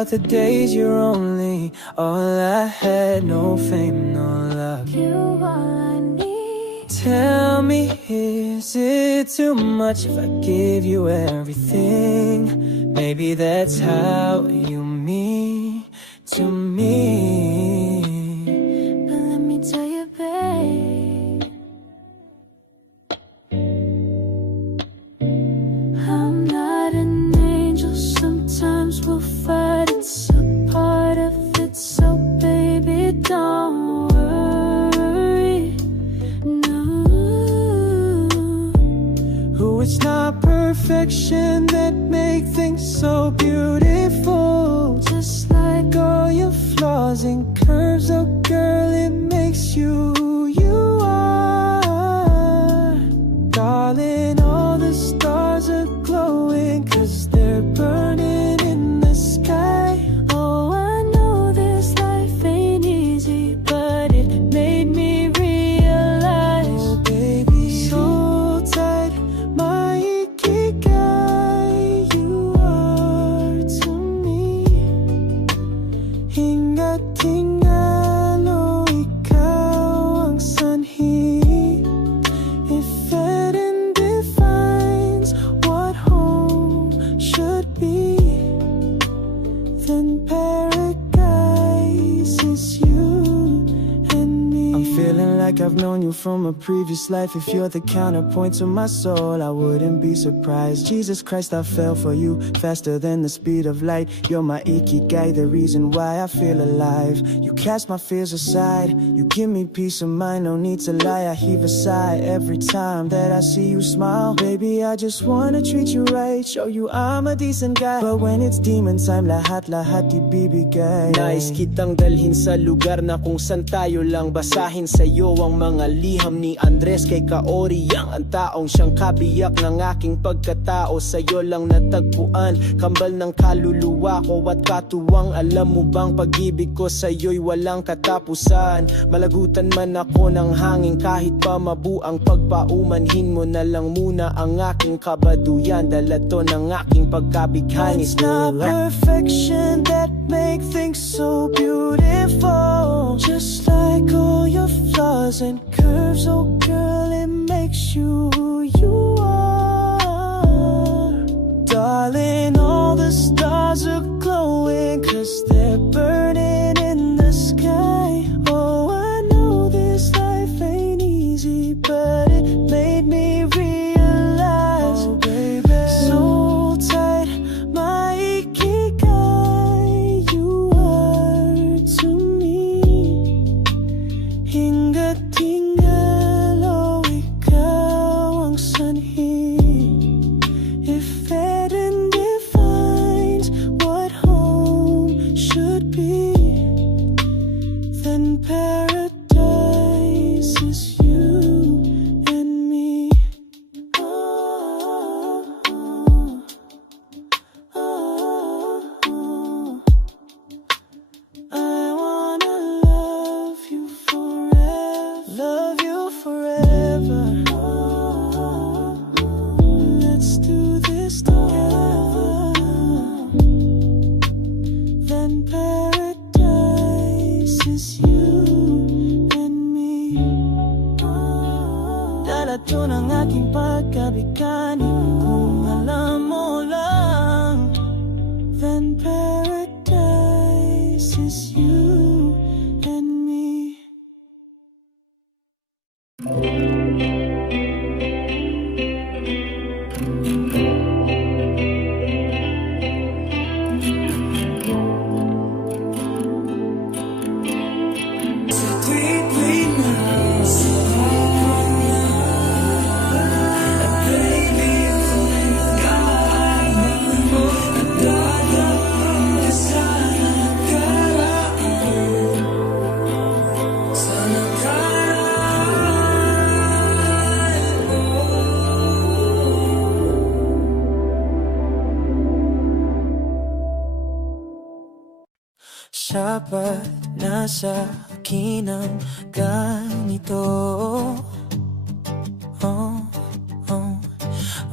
about the days you're only all I had, no fame, no luck. You all I need. Tell me, is it too much if I give you everything? Maybe that's how you mean to me. But let me tell you, babe, I'm not an angel. Sometimes we'll fight, it's a part of it. So baby, don't worry, no. Oh, it's not perfection that make things so beautiful. Just like all your flaws and curves, oh girl, it makes you who you are. Darling, all the stars are glowing, 'cause they're burning in the sky. oh, I know this life ain't easy, but it made me realize, Oh baby, so tight, my ikigai, you are to me. Hinga-tingalo, ikaw ang sanhi. If heaven defines what home should be, then paradise is you and me. I'm feeling like I've known you from a previous life. If you're the counterpoint to my soul, I wouldn't be surprised. Jesus Christ, I fell for you faster than the speed of light. You're my ikigai, the reason why I feel alive. You cast my fears aside, you give me peace of mind. No need to lie, I heave a sigh every time that I see you smile. Baby, I just wanna treat you right, show you I'm a decent guy. But when it's demon time, lahat ibibigay. Nais kitang dalhin sa lugar na kung saan tayo lang. Basahin sa'yo ang mga liham ni Andres kay Kaori, ang taong siyang kabiyak ng aking pagkatao. Sa'yo lang natagpuan, kambal ng kaluluwa ko at katuwang. Alam mo bang pag-ibig ko sa'yo'y walang katapusan. Malagutan man ako ng hangin, kahit pa mabuang pagpaumanhin mo na lang muna ang aking kabaduyan. Dala to ng aking pagkabighani. It's not perfection that make things so beautiful. Just like all your flaws and curves, oh girl, it makes you who you are. Darling, all the stars are glowing, 'cause they're burning in the sky. Oh, I know this life ain't easy, but it made me realize, oh baby, so tight, my ikigai, you are to me. Hinga-tingalo, ikaw ang sanhi. If heaven defines what home should be, then paradise is you and me. Oh, oh, oh, oh. I wanna love you forever, love you forever. Let's do this together, then paradise is you and me. Dala to ng aking pagkabigani, kung alam mo lang, then paradise is you and me. Sapat na sa akin ang ganito.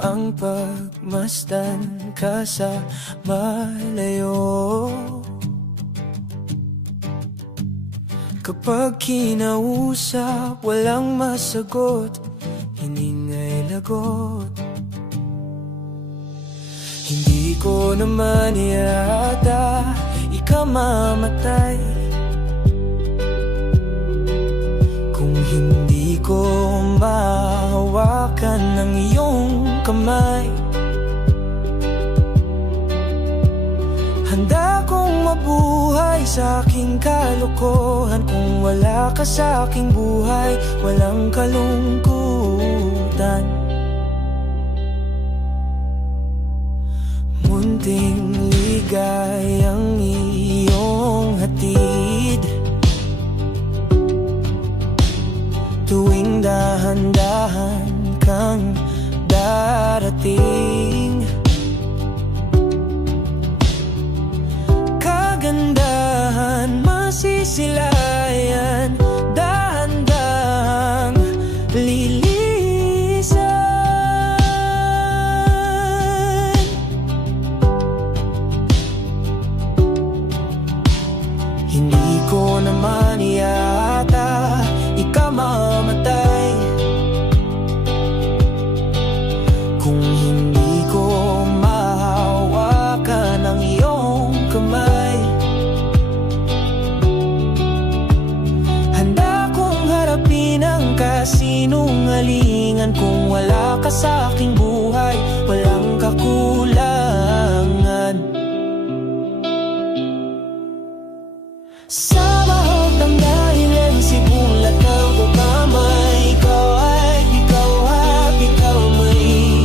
ang pagmasdan ka sa malayo. Kapag kinausap, walang masagot, hiningay lagot. Hindi ko naman yata ikamamatay kung hindi ko mahawakan ng iyong kamay. Handa kong mabuhay sa aking kalokohan kung wala ka sa aking buhay, walang kalungkutan. Munting ligayang iyong hatid, tuwing dahan-dahan kang darating. Kagandahan masisilayan, dahan-dahang lilisan. Hindi ko naman yata ikamamatay kung hindi ko mahawakan ang iyong kamay. Handa kong harapin ang kasinungalingan kung wala ka sa aking buhay, walang kakulangan. Sa mahal ng dahilan, sibulat ng kamay, ikaw ay may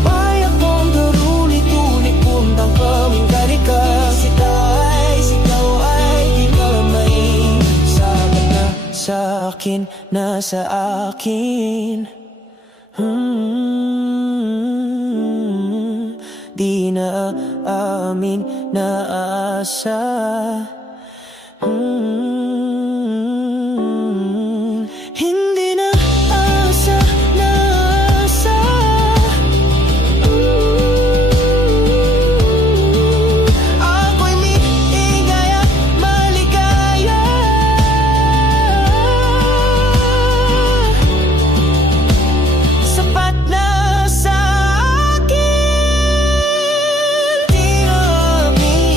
payak mong darulit-ulit puntang kaming karikas. Ikaw ay di kamay, sabat na sa akin, nasa akin. Di na amin na asa. Hindi na asa, na asa. Ako'y maingay at maligaya. Sapat na sa akin. Di na amin.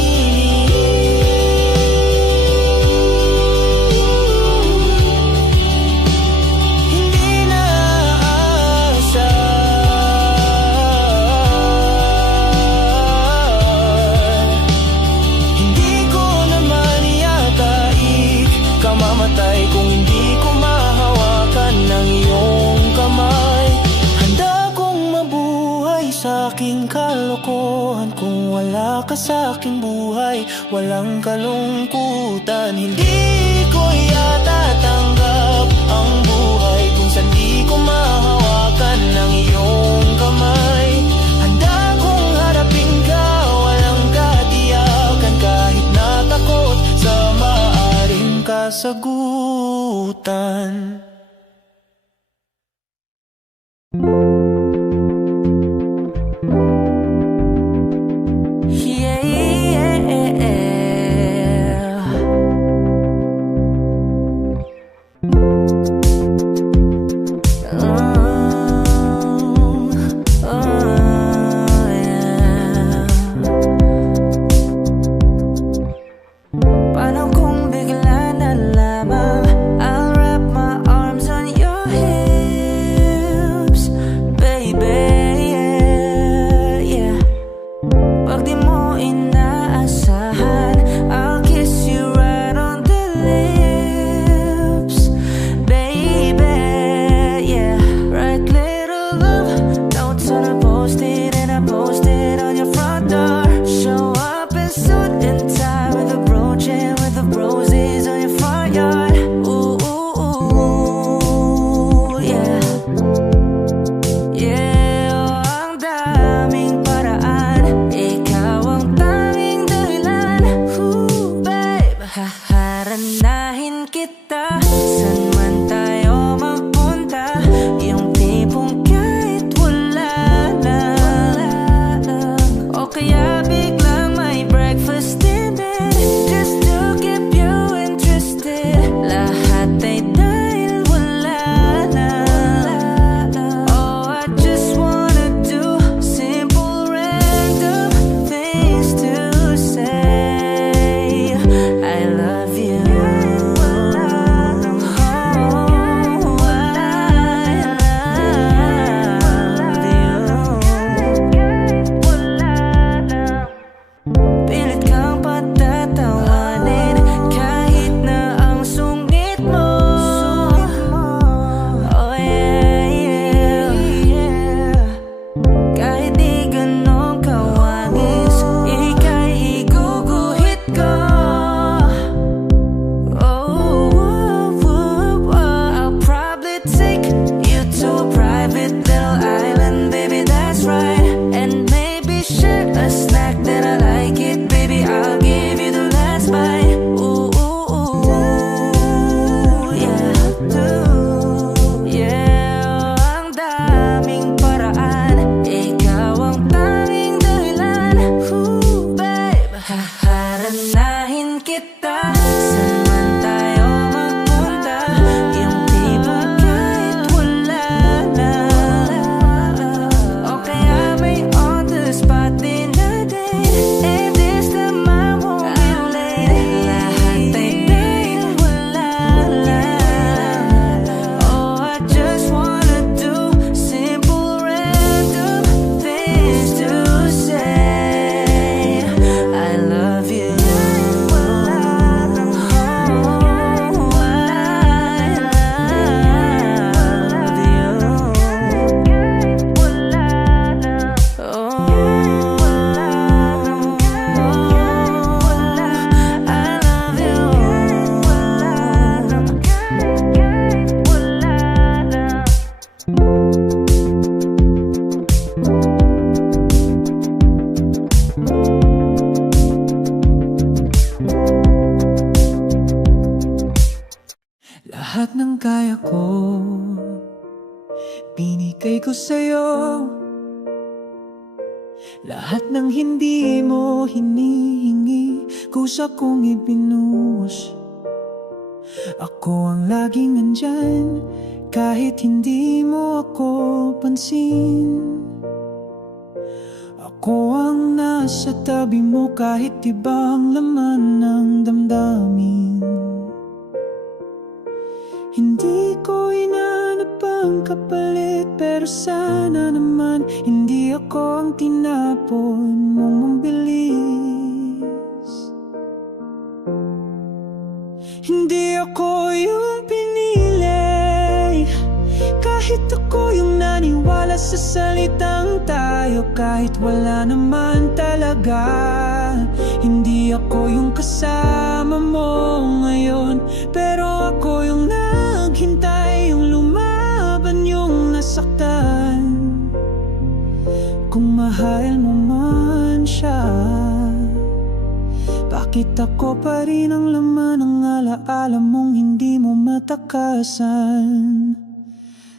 Kung hindi ko mahawakan ng iyong kamay. Handa kong mabuhay sa aking kalokohan kung wala ka sa aking buhay, walang kalungkutan. Hindi ko yata tanggap ang buhay kung saan di ko mahawakan ng iyong kamay. Handa kong harapin ka, walang katiyakan, kahit natakot sa maaring kasagutan. Paano kung bigla na lamang I'll wrap my arms on your hips, baby, yeah. Pag di mo inaasahan, I'll kiss you right on the lips, baby, yeah. Write little love notes on a post-it, and I post it on your front door. Show up in suit and tie with a brooch and with the roses on your front yard. Ooh, ooh, ooh, yeah. Yeah, oh, ang daming paraan, ikaw ang tanging dahilan. Ooh, babe, haharanahin kita saan man tayo mapunta. Yung tipong kahit wala Lahat ng kaya ko binigay ko sa'yo. Lahat ng hindi mo hinihingi kusa kong ibinuhos. Ako ang laging nandyan kahit hindi mo ako pansin. Ako ang nasa tabi mo kahit ibang laman ng damdamin. Hindi ko inanap ang kapalit, pero sana naman hindi ako ang tinapon mong mabilis. Hindi ako yung pinili, kahit ako yung naniwala sa salitang tayo, kahit wala naman talaga. Hindi ako yung kasama mo ngayon, pero ako yung naghintay, yung lumaban, yung nasaktan. Kung mahal mo man siya, bakit ako pa rin ang laman ng alaala mong hindi mo matakasan?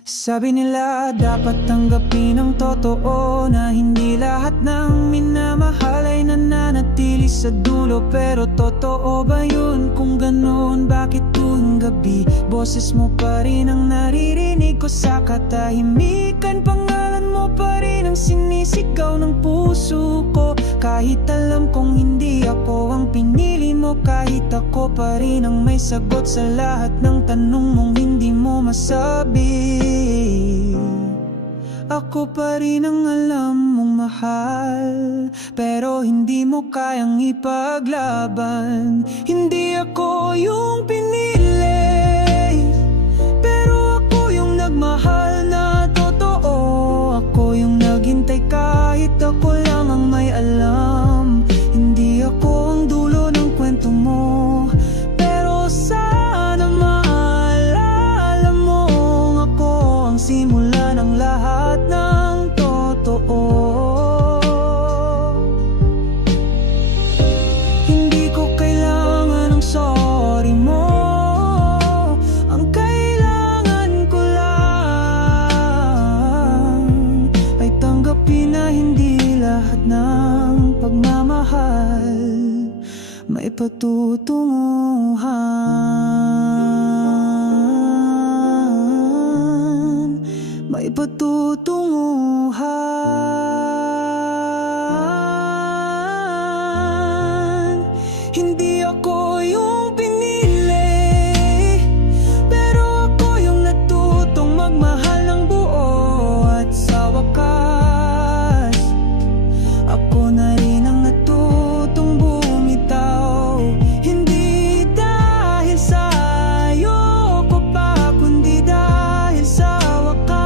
Sabi nila dapat tanggapin ang totoo, na hindi lahat ng minamahal ay nananatili sa dulo. Pero totoo ba yun? Kung ganoon, bakit tuwing gabi boses mo pa rin ang naririnig ko sa katahimikan? Pangalan mo pa rin ang sinisigaw ng puso ko, kahit alam kong hindi ako ang pinili mo. Kahit ako pa rin ang may sagot sa lahat ng tanong mong hindi mo masabi. Ako pa rin ang alam mong mahal, pero hindi mo kayang ipaglaban. Hindi ako yung pinili, pero ako yung nagmahal na totoo. Ako yung naghintay kahit ako lang ang may alam. Hindi ako ang dulo ng kwento mo, pero sana maalala mong ako ang simula ng lahat ng totoo. Hindi ko kailangan ng sorry mo, ang kailangan ko lang ay tanggapin na hindi lahat ng pagmamahal may patutunguhan. May patutunguhan. Hindi ako yung pinili, pero ako yung natutong magmahal ng buo. At sa wakas, ako na rin ang natutong bumitaw. Hindi dahil sa ayoko pa, kundi dahil sa wakas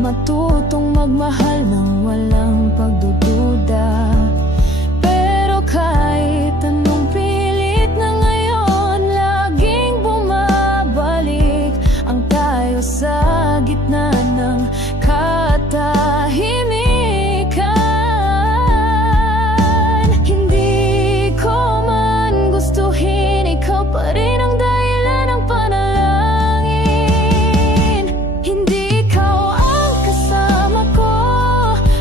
matutong magmahal ng walang pagdududa. Pero kahit anong pilit na ngayon, laging bumabalik ang tayo sa gitna ng katahimikan. Hindi ko man gustuhin, ikaw pa rin ang dahilan ng panalangin. Hindi ikaw ang kasama ko,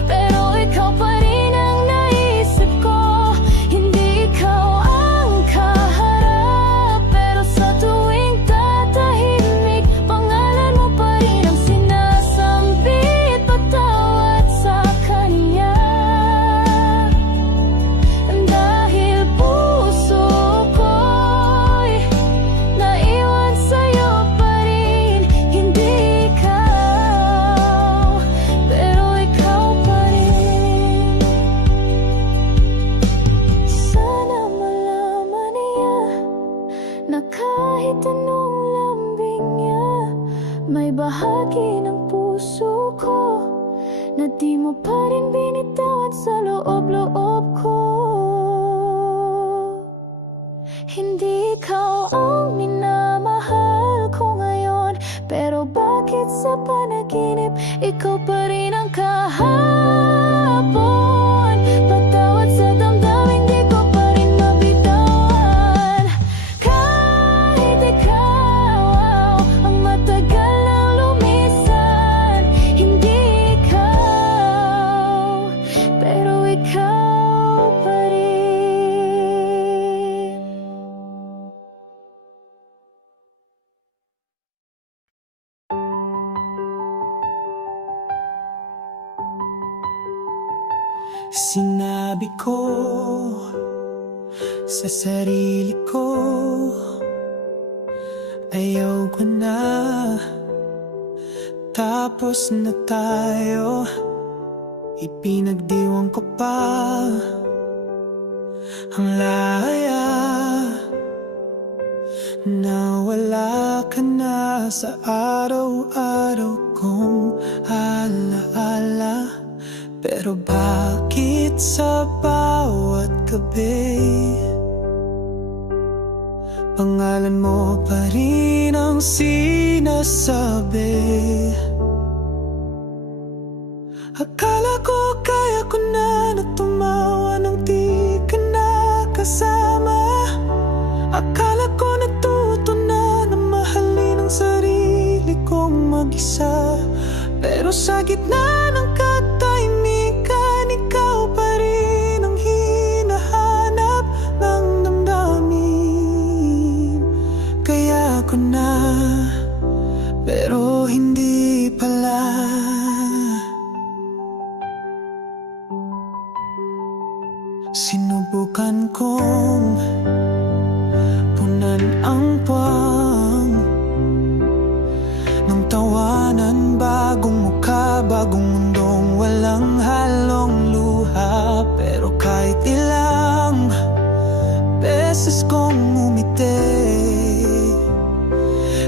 pero ikaw pa rin ang naisip ko. Hindi ikaw ang kaharap, pero sa tuwing tatahimik, pangalan mo pa rin ang sinasambit. Patawad sa kanya, dahil puso ko'y naiwan sa'yo pa rin. Hindi ikaw, pero ikaw pa rin. Sana malaman niya na kahit anong lambing niya, may bahagi ng puso ko na di mo pa rin binitawan sa loob-loob ko. Hindi ikaw ang minamahal ko ngayon, pero bakit sa panaginip ikaw pa rin ang kahapon? Patawad sa damdaming di ko pa rin mabitawan. Kahit ikaw ang matagal nang lumisan, hindi ikaw, pero ikaw pa rin. Sinabi ko sa sarili ko, ayaw ko na, tapos na tayo. Ipinagdiwang ko pa ang laya, nawala ka na sa araw-araw kong alaala. Pero bakit sa bawat gabi, pangalan mo pa rin ang sinasabi? Akala ko kaya ko na tumawa nang di ka na kasama. Akala ko natuto na mahalin ang sarili kong mag-isa. Pero sa gitna ng katahimikan, ikaw pa rin ang hinahanap ng damdamin. Kaya ko na, pero hindi pala. Sinubukan kong punan ang buwang ng tawanan, bagong mukha, bagong mundong walang halong luha. Pero kahit ilang beses kong umiti,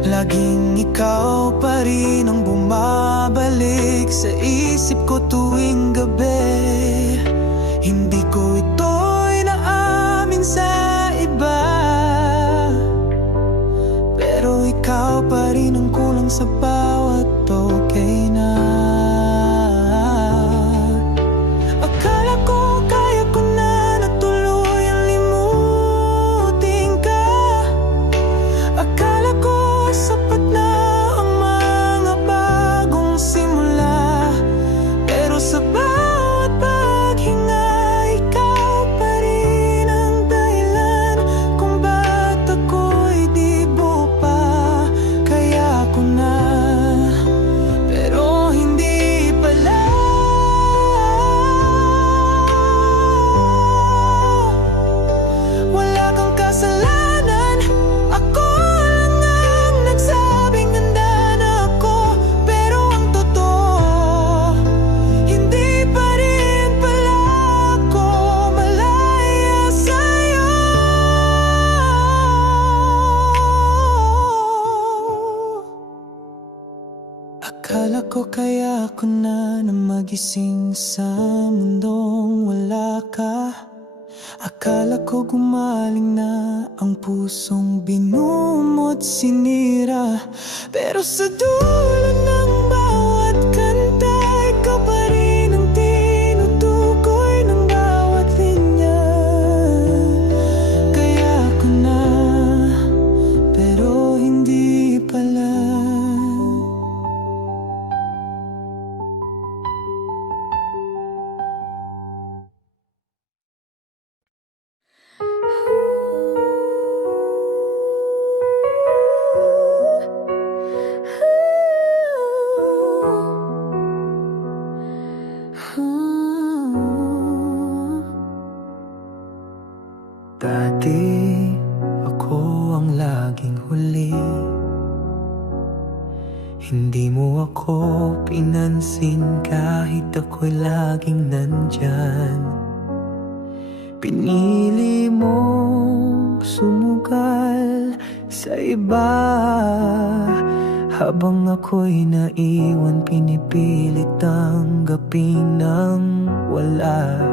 laging ikaw pa rin ang bumabalik sa isip ko tuwing gabi. Hindi ko ito'y naamin sa iba, pero ikaw pa rin ang kulang sa bawat okay na. Akala ko kaya ko na tuluyang limutin ka. Akala ko sapat na ang mga bagong simula, pero sa bawat paghinga, ikaw pa rin ang dahilan kung ba't ako'y di buo pa. Kaya ko na Akala ko kaya ko na magising sa mundong wala ka. Akala ko gumaling na ang pusong binumot sinira. Pero sa dulo ng bawat kanta, ikaw pa rin ang tinutukoy ng bawat linya. Kaya ko na, pero hindi pala. Dati ako ang laging huli. Hindi mo ako pinansin kahit ako'y laging nandyan. Pinili mong sumugal sa iba, habang ako'y naiwan pinipilit tanggapin ng wala.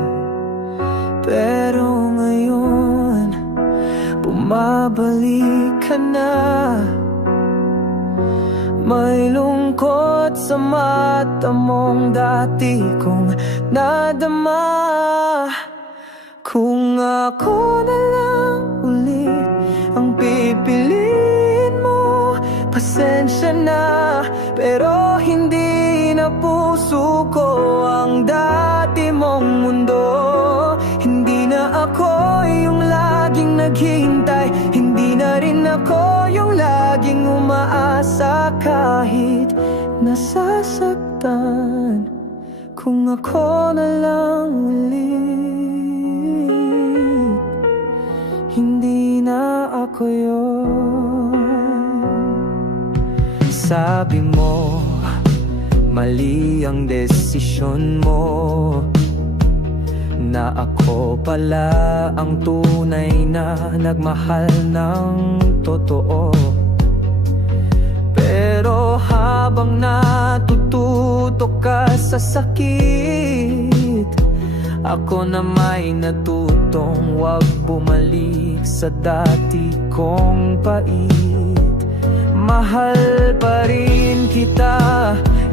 Pero ngayon, bumabalik ka na. May lungkot sa mata mong dati kong nadama. Kung ako na lang ulit ang pipiliin mo, pasensya na, pero hindi na puso ko ang dati mong mundo. Hindi na ako yung laging naghihintay, hindi na rin ako yung laging umaasa kahit nasasaktan. Kung ako na lang ulit, hindi na ako yun. Sabi mo, mali ang desisyon mo, na ako pala ang tunay na nagmahal ng totoo. Pero habang natututo ka sa sakit, ako na may natutong wag bumalik sa dati kong pait. Mahal pa rin kita,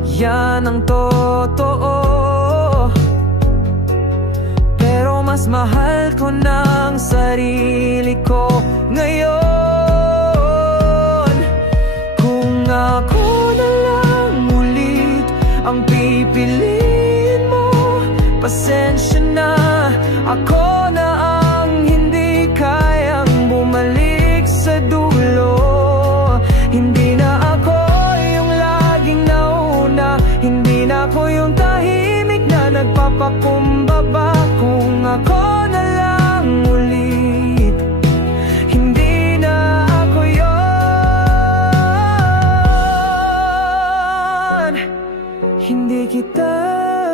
yan ang totoo. Pero mas mahal ko ng sarili ko ngayon. Kung ako na lang ulit ang pipiliin mo, pasensya na, ako na ang hindi kayang bumalik sa dulo. Hindi na ako yung laging nauna, hindi na ako yung tahimik na nagpapakumbaba. Kung ako na lang ulit, hindi na ako yon. Hindi kita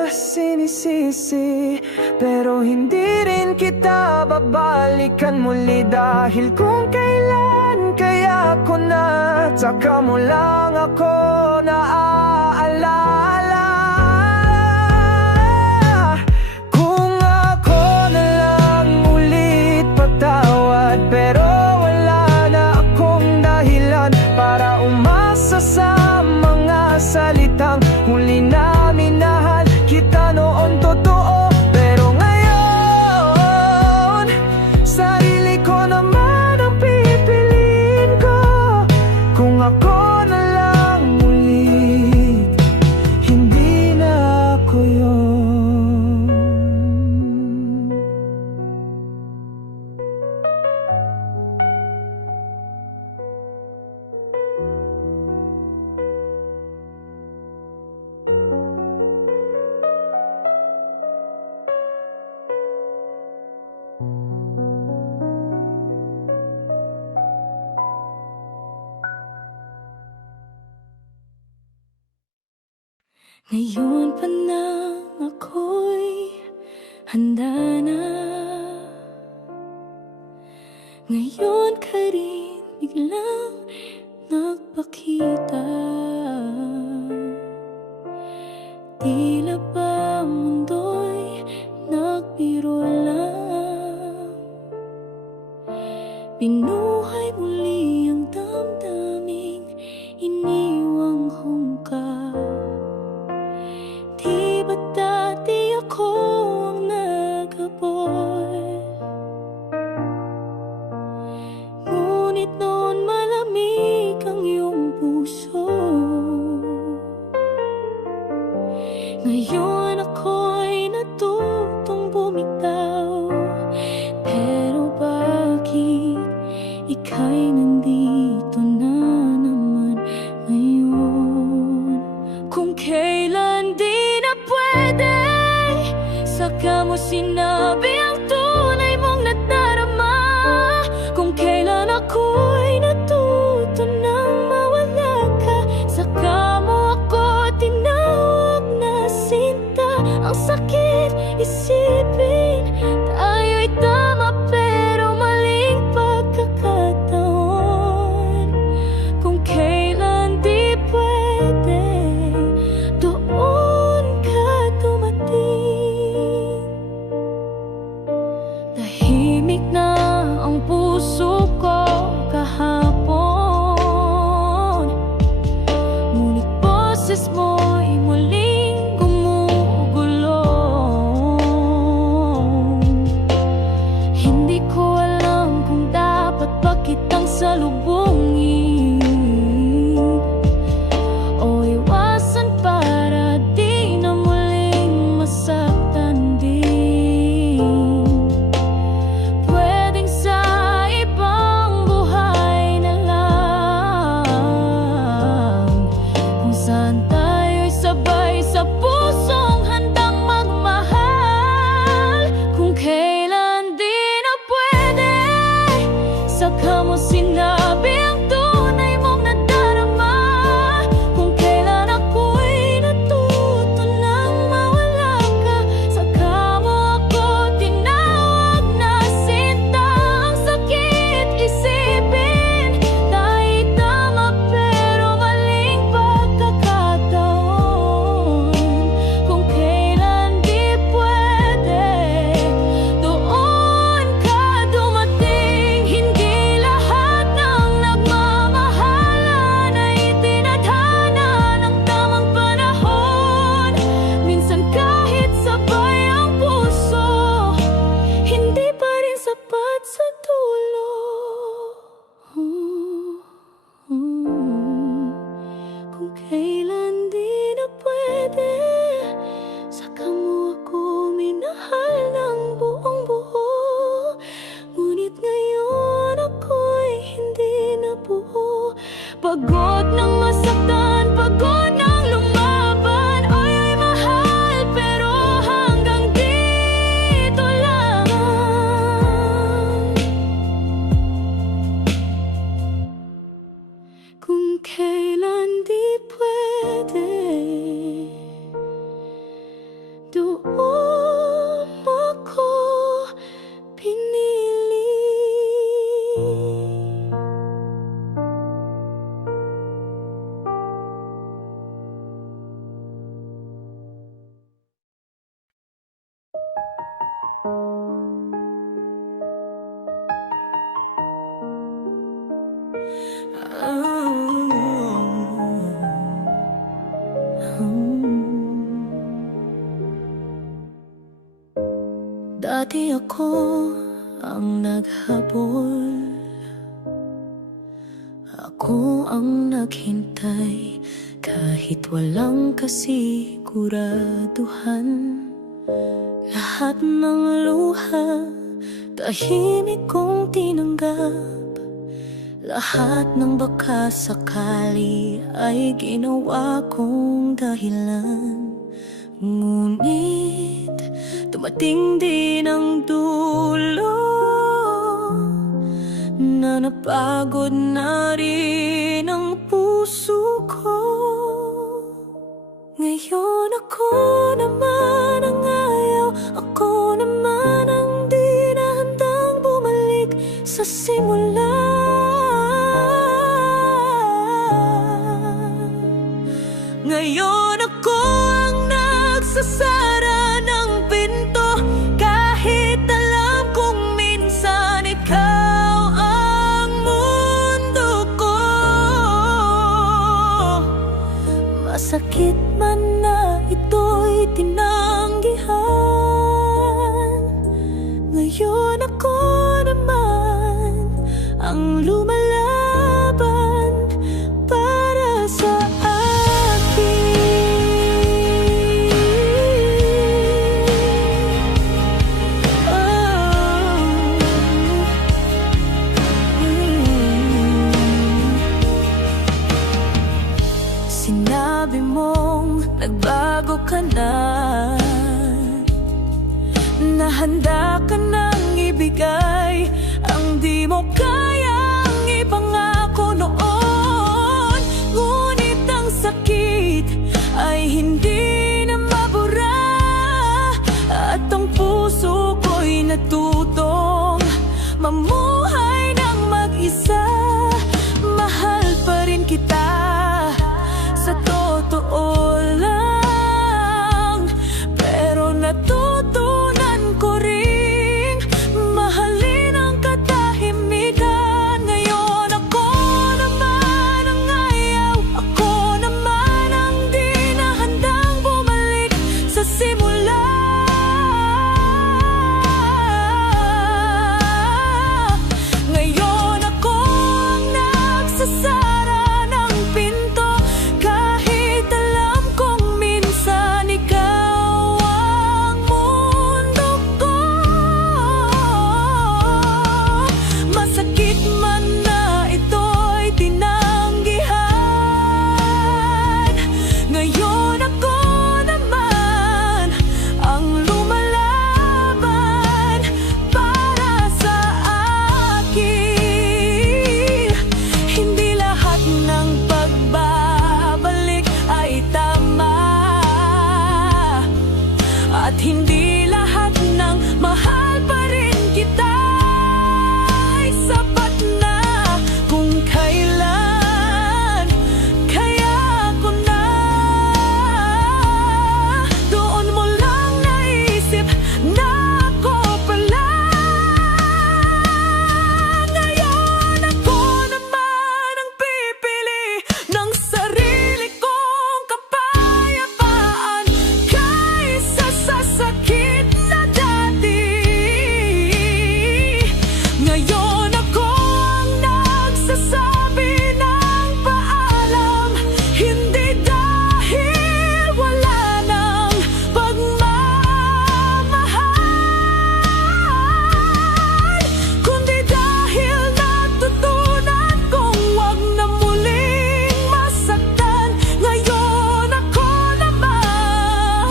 sinisisi, pero hindi rin kita babalikan muli. Dahil kung kailan kaya ko na, tsaka mo lang ako naaalala. Pero wala na akong dahilan para umasa sa mga salitang huli na minahal kita noon totoo. Pero ngayon, sarili ko naman ang pipiliin ko. Kung ako na lang ulit, hindi na ako yun. Ngayon pa nang ako'y handa na. Ngayon ka rin biglang nagpakita. Tila ba ang mundo'y nagbiro lang? Binuhay muli ang damdaming iniwang hungka. Di ba't dati ako ang naghabol? Ngunit noon malamig ang iyong puso. Ngayon ako'y natutong bumitaw. Pero bakit ika'y nandito na naman ngayon? Kung kailan di na pwede, saka mo sinabi ang tunay mong nadarama. Kung kailan ako'y natuto nang mawala ka, saka mo ako tinawag na sinta. Ang sakit isipin, tayo'y tama pero maling pagkakataon. Kung kailan di pwede, doon ka dumating. Tahimik na ang puso ko kahapon, ngunit boses mo'y muling gumugulo. Hindi ko alam kung dapat ba kitang salubungin o iwasan para di na muling masaktan din. Pwedeng sa ibang buhay na lang, kung saan tayo'y sabay sa pusong handang magmahal. Kung kailan di na pwede, saka mo sinabi ang tunay mong nadarama. Kung kailan ako'y natuto nang mawala ka, saka mo ako tinawag na sinta. Ang sakit isipin, tayo'y tama pero maling pagkakataon. Kung kailan di pwede, doon ka dumating. Hindi lahat ng nagmamahalan ay itinadhana ng tamang panahon. Minsan kahit sabay ang puso, hindi pa rin sapat sa dulo. Kung kailan di na pwede, saka mo ako minahal ng buong buo. Ngunit ngayon ako'y hindi na buo. Pagod ng masaktan, pagod ng lumaban. Ay mahal pero hanggang dito lang. Kung kailan di pwede, doon ako pinili. Dati ako ang naghabol, ako ang naghintay kahit walang kasiguraduhan. Lahat ng luha tahimik kong tinanggap. Lahat ng baka sakali ay ginawa kong dahilan. Ngunit dumating din ang dulo na napagod na rin ang puso ko. Ngayon ako naman ang ayaw, ako naman ang di na handang bumalik sa simula. Ngayon ako ang nagsasara ng pinto, kahit alam kong minsan ikaw ang mundo ko. Masakit man na ito'y tinanggihan, ngayon ako naman ang lumalaban para sa akin. Sinabi mong nagbago ka na, na handa ka nang ibigay ang di mo kayang ipangako noon. Ngunit ang sakit ay hindi na mabura, at ang puso ko'y natutong mamuhay ng mag-isa. Mahal pa rin kita, sa totoo lang, pero natutunan ko ring mahalin ang katahimikan. Ngayon ako naman ang ayaw, ako naman ang di na handang bumalik sa simula. Ngayon ako ang nagsasara ng pinto, kahit alam kong minsan ikaw ang mundo ko. Masakit man na ito'y tinanggihan, ngayon ako naman ang lumalaban para sa akin. Hindi lahat ng pagbabalik ay tama, at hindi lahat ng mahal pa rin kita ay sapat na kung kailan. Kaya ako na doon mo lang naisip na ako pala. Ngayon ako naman ang pipili ng sarili kong kapayapaan kaysa sa sakit na dati. Ngayon ako ang nagsasabi ng paalam, hindi dahil wala nang pagmamahal, kundi dahil natutunan kong wag na muling masaktan. Ngayon ako naman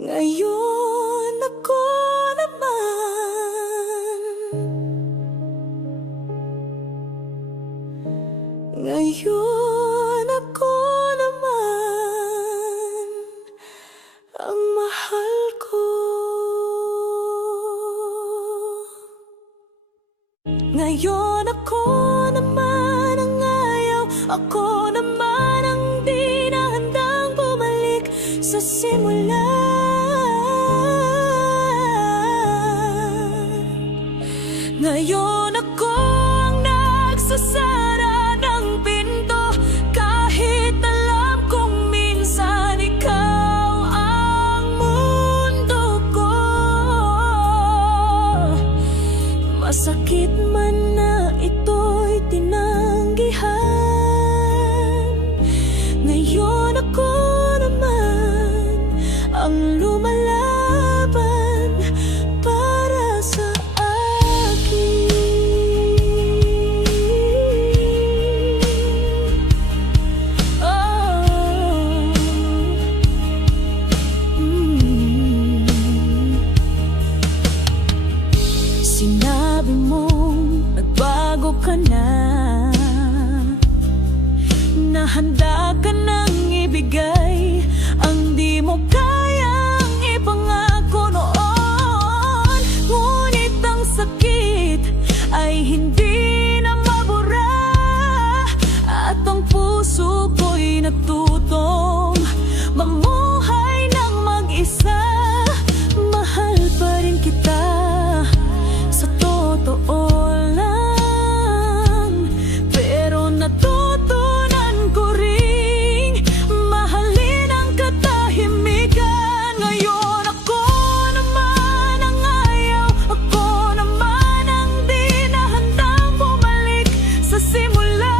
ngayon ako naman ngayon ako naman ang mahal ko. Ngayon ako naman ang ayaw, ako naman ang di na handang bumalik sa simula. Ngayon ako ang nagsasara ng pinto, kahit alam kong minsan ikaw ang mundo ko. Masakit man na ito'y tinanggihan, ngayon ako naman ang lumalaban para sa akin. Sinabi mong nagbago ka na, na handa ka nang ibigay ang di mo kayang ipangako noon. Ngunit ang sakit ay hindi na mabura, at ang puso ko'y natutong mamuhay ng mag-isa. Mahal pa rin kita, sa totoo lang, pero natutunan ko ring mahalin ang katahimikan. Ngayon ako naman ang ayaw, ako naman ang di na handang bumalik sa simula.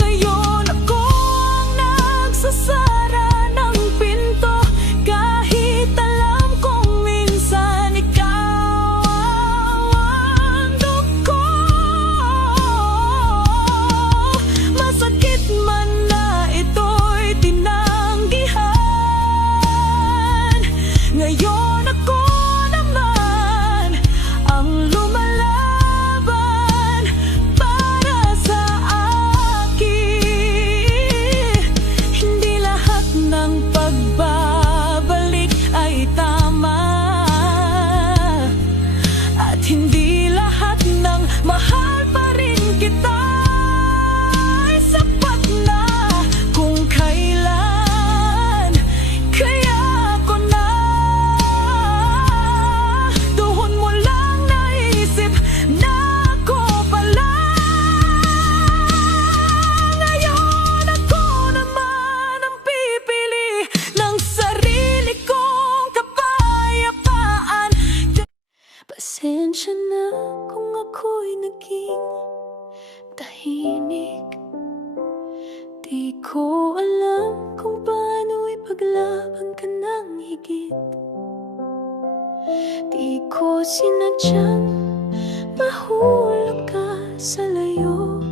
Ngayon ako ang nagsasara ng pinto, kahit alam kong minsan ikaw ang dugo. Masakit man na ito'y tinanggihan, ngayon ako naman ang lumalaban para sa akin. Hindi lahat ng pagbabalik ay tama, at hindi lahat ng mahal pa rin kita ay sapat na kung kailan. Kaya ako na doon mo lang naisip na ako pala. Ngayon ako naman ang pipili ng sarili kong kapayapaan. Pasensya na kung ako'y naging tahimik. Di ko alam kung paano ipaglaban ka ng higit. Di ko sinadyang mahulog ka sa layo,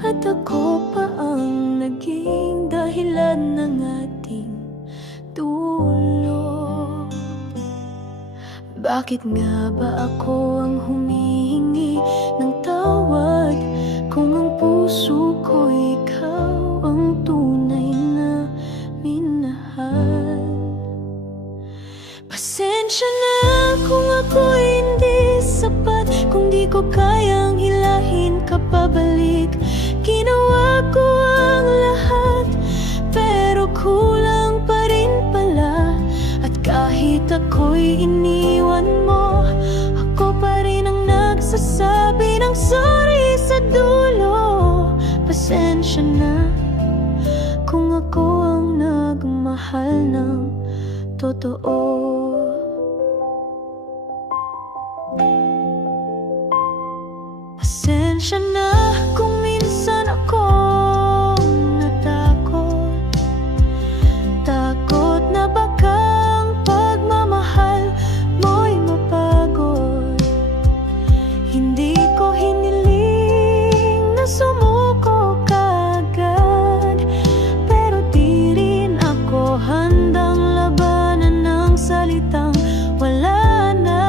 at ako pa ang naging dahilan ng ating dulo. Bakit nga ba ako ang humihingi ng tawad, kung ang puso ko ikaw ang tunay na minahal? Pasensya na kung ako'y hindi sapat, kung di ko kayang hilahin ka pabalik. Ginawa ko ang lahat, pero kulang pa rin pala. At kahit ako'y iniwan mo, ako pa rin ang nagsasabi ng sorry sa dulo. Pasensya na kung ako ang nagmahal ng totoo. Pasensya na kung minsan akong natakot, takot na baka ang pagmamahal mo'y mapagod. Hindi ko hiniling na sumuko kaagad, pero di rin ako handang labanan ng salitang wala na.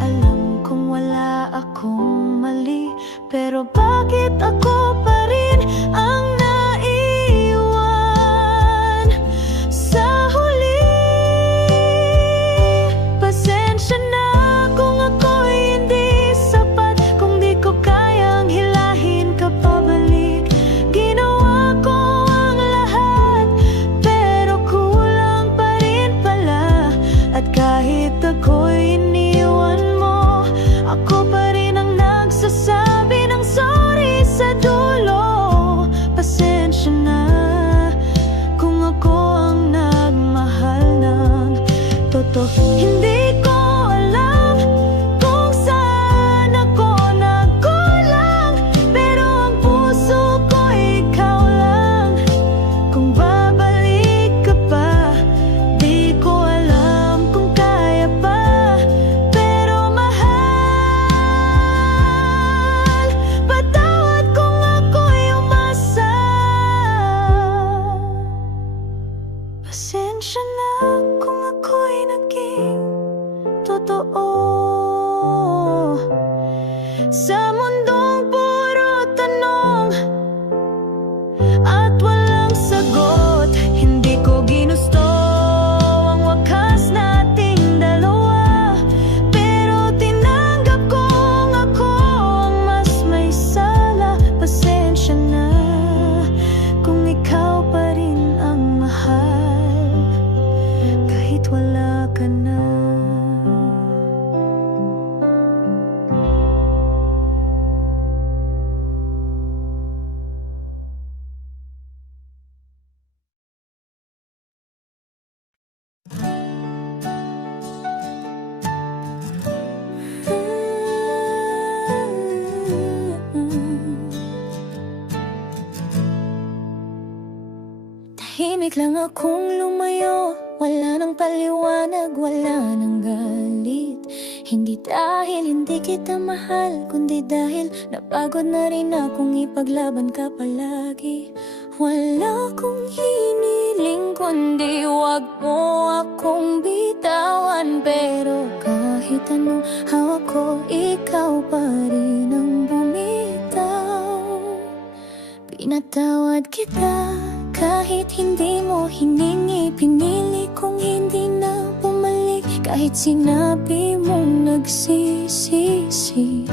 Alam kong wala akong mali, pero bakit ako pa rin ang naiwan sa huli? Pasensya na kung ako'y hindi sapat, kung di ko kayang hilahin ka pabalik. Ginawa ko ang lahat, pero kulang pa rin pala. At kahit ako'y iniwan mo, ako pa rin ang nagsasabi ng sorry sa dulo. Pasensya na kung ako ang nagmahal ng totoo. Hindi ko alam kung saan ako nagkulang, pero ang puso ko ikaw lang. Kung babalik ka pa, di ko alam kung kaya pa, pero mahal, patawad kung ako'y umasa. Pasensya na kung ako'y naging totoo sa mundong puro tanong at walang sagot. Hindi ko ginusto biglang akong lumayo. Wala nang paliwanag, wala nang galit. Hindi dahil hindi kita mahal, kundi dahil napagod na rin akong ipaglaban ka palagi. Wala kong hiniling kundi wag mo akong bitawan. Pero kahit anong hawak ko, ikaw pa rin ang bumitaw. Pinatawad kita kahit hindi mo hiningi. Pinili kong hindi na bumalik kahit sinabi mong nagsisisi.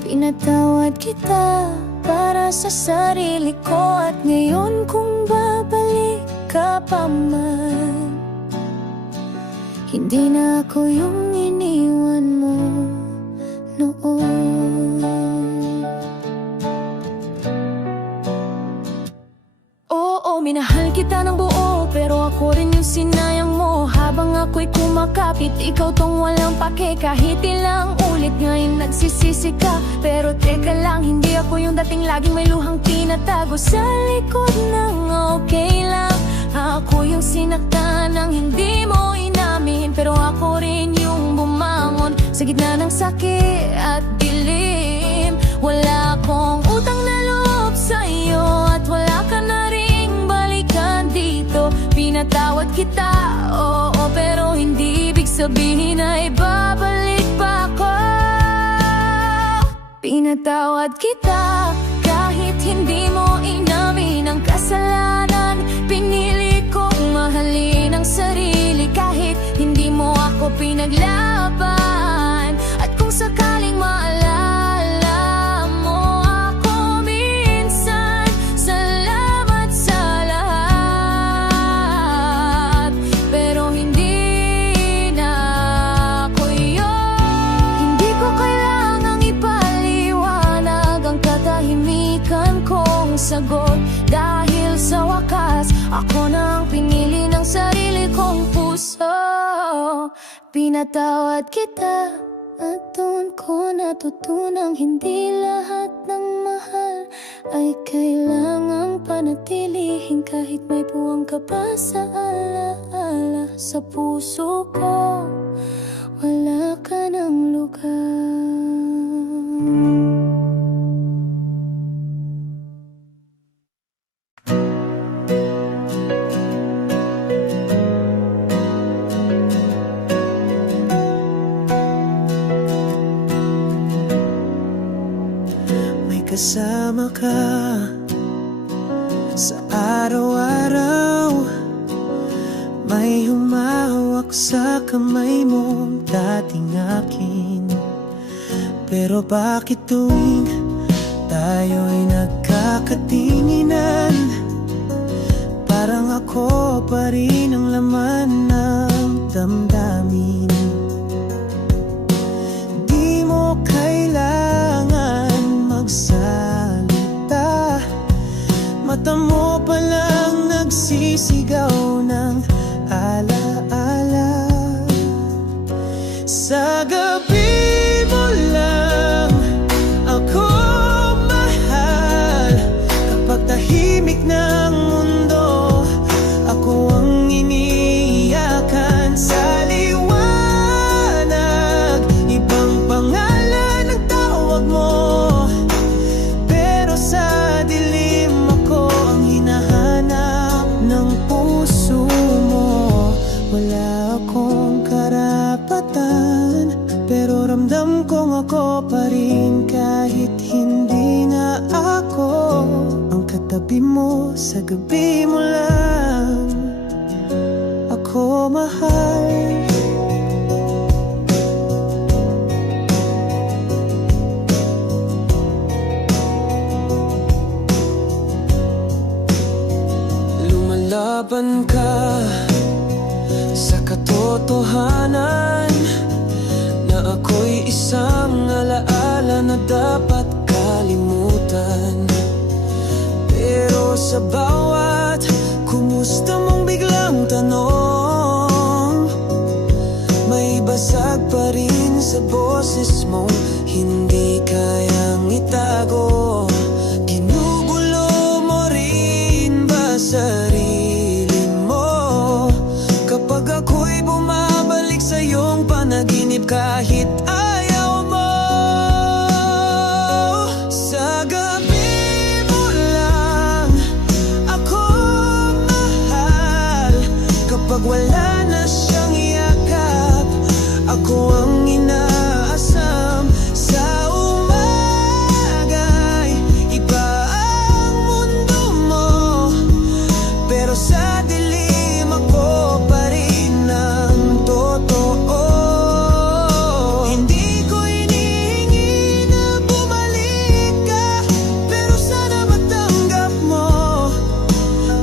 Pinatawad kita para sa sarili ko, at ngayon kung babalik ka pa man, hindi na ako yung iniwan mo noon. Oo, minahal kita ng buo, pero ako rin yung sinayang mo. Habang ako'y kumakapit, ikaw tong walang pake. Kahit ilang ulit ngayon nagsisisi ka, pero teka lang, hindi ako yung dating laging may luhang tinatago sa likod ng okay lang. Ako yung sinaktan ng hindi mo inamin, pero ako rin yung bumangon sa gitna ng sakit at dilim. Wala akong utang na loob sa'yo, at wala ka na ring balikan dito. Pinatawad kita, oo, pero hindi ibig sabihin na ibabalik pa ako. Pinatawad kita kahit hindi mo inamin ang kasalanan. Pinili kong mahalin ang sarili kahit hindi mo ako pinaglaban. At kung sakaling maalala mo ako minsan, salamat sa lahat. Pero hindi na ako yun. Hindi ko kailangang ipaliwanag ang katahimikan kong sagot, dahil sa wakas ako na ang pinili ng sarili kong puso. Pinatawad kita at doon ko natutunang hindi lahat ng mahal ay kailangang panatilihin. Kahit may puwang ka pa sa alaala, sa puso ko wala ka ng lugar. Kasama ka sa araw-araw, may humahawak sa kamay mo dating akin. Pero bakit tuwing tayo'y nagkakatinginan, parang ako pa rin ang laman ng damdamin. Di mo kailangan magsalita, mata mo palang nagsisigaw ng alaala. Sa gabi mo lang ako mahal, kapag tahimik ng mundo, ako ang iniiyakan. Sa liwanag, ibang pangalan ang tawag mo, sa dilim ako ang hinahanap ng puso mo. Wala akong karapatan, pero ramdam kong ako pa rin kahit hindi na ako ang katabi mo. Sa gabi mo lang ako mahal. Laban ka sa katotohanan na ako'y isang alaala na dapat kalimutan. Pero sa bawat kumusta mong biglang tanong, may basag pa rin sa boses mo, hindi kayang itago. Ginugulo mo rin ba sa panaginip kahit ayaw mo. Sa gabi mo lang ako mahal. Kapag wala na siyang yakap, ako ang inaasam. Sa umaga'y iba ang mundo mo, pero sa dilim ako pa rin ang totoo. Hindi ko hinihingi na bumalik ka, pero sana matanggap mo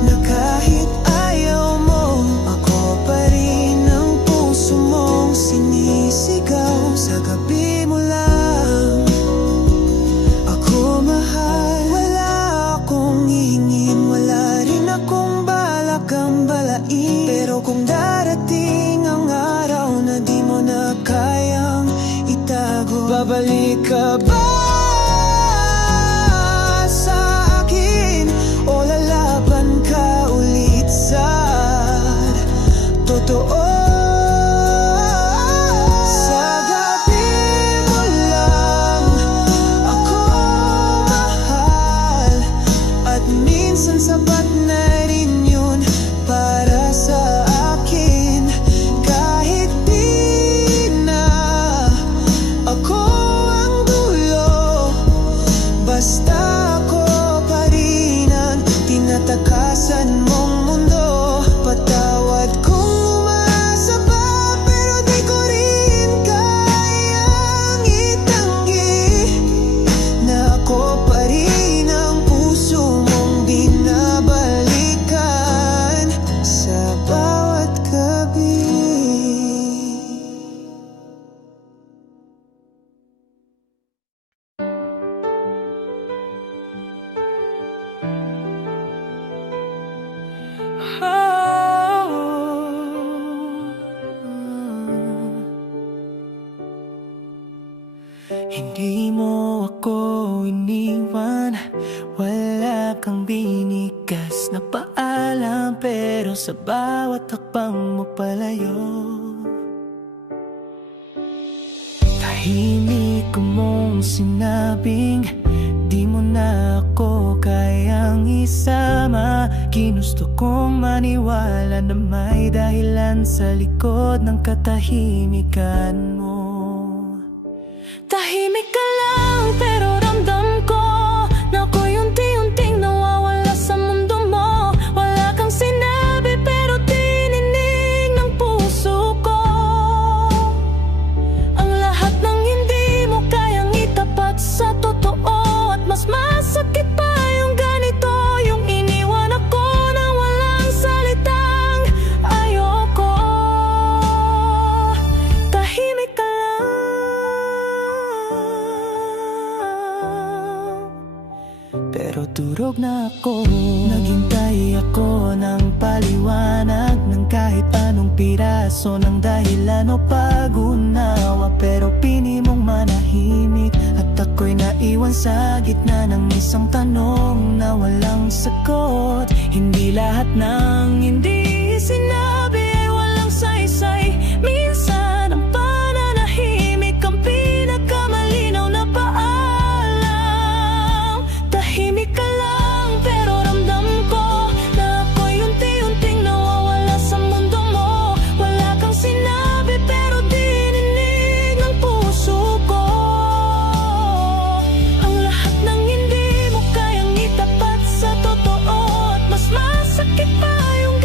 na kahit ayaw mo, ako pa rin ang puso mong sinisigaw. Sa gabi mo lang ako mahal. Wala akong hihingin, wala rin akong balak ang balain, pero kung darating ang araw na di mo na kayang itago, babalik ka ba sa akin o lalaban ka ulit sa totoo? Sa gabi mo lang ako mahal, at minsan sapat na rin yun para sa akin. Kahit di na ako ang dulo, basta ako pa rin ang tinatakasan mong mundo. Patawad kung umasa pa, pero di ko rin kayang itanggi na ako pa rin ang puso mong binabalikan sa bawat gabi. Hindi mo ako iniwan, wala kang binigas na paalam, pero sa bawat hakbang mo palayo, tahimik mong sinabing di mo na ako kayang isama. Ginusto kong maniwala na may dahilan sa likod ng katahimikan mo. Tahimik ka lang, pero ramdam ko na ako'y unti-unting nawawala sa mundo mo. Wala kang sinabi, pero tininig ng puso ko ang lahat ng hindi mo kayang itapat sa totoo. At mas masakit pa yung ganito, yung iniwan ako na walang salitang ayoko. Tahimik ka pero durog na ako. Naghintay ako ng paliwanag ng kahit anong piraso ng dahilan o pag-unawa, pero pini mong manahimik at ako'y naiwan sa gitna ng isang tanong na walang sagot. Hindi lahat ng hindi sinabi ay walang saysay. Minsan ang pananahimik ang pinakamalinaw na paalam. Tahimik ka lang, pero ramdam ko na ako'y unti-unting nawawala sa mundo mo. Wala kang sinabi, pero dininig ng puso ko ang lahat ng hindi mo kayang itapat sa totoo. At mas masakit pa yung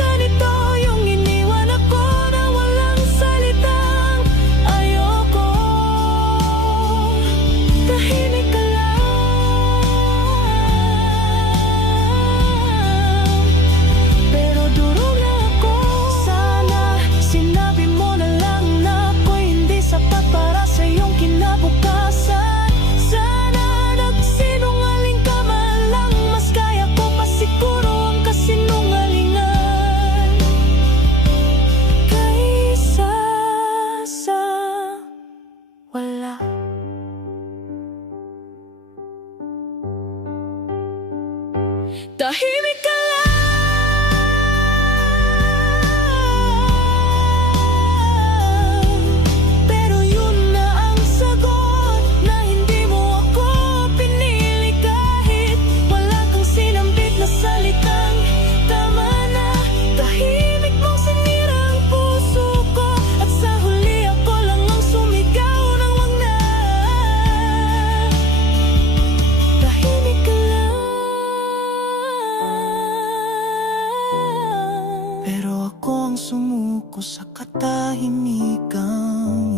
ko sa katahimikan.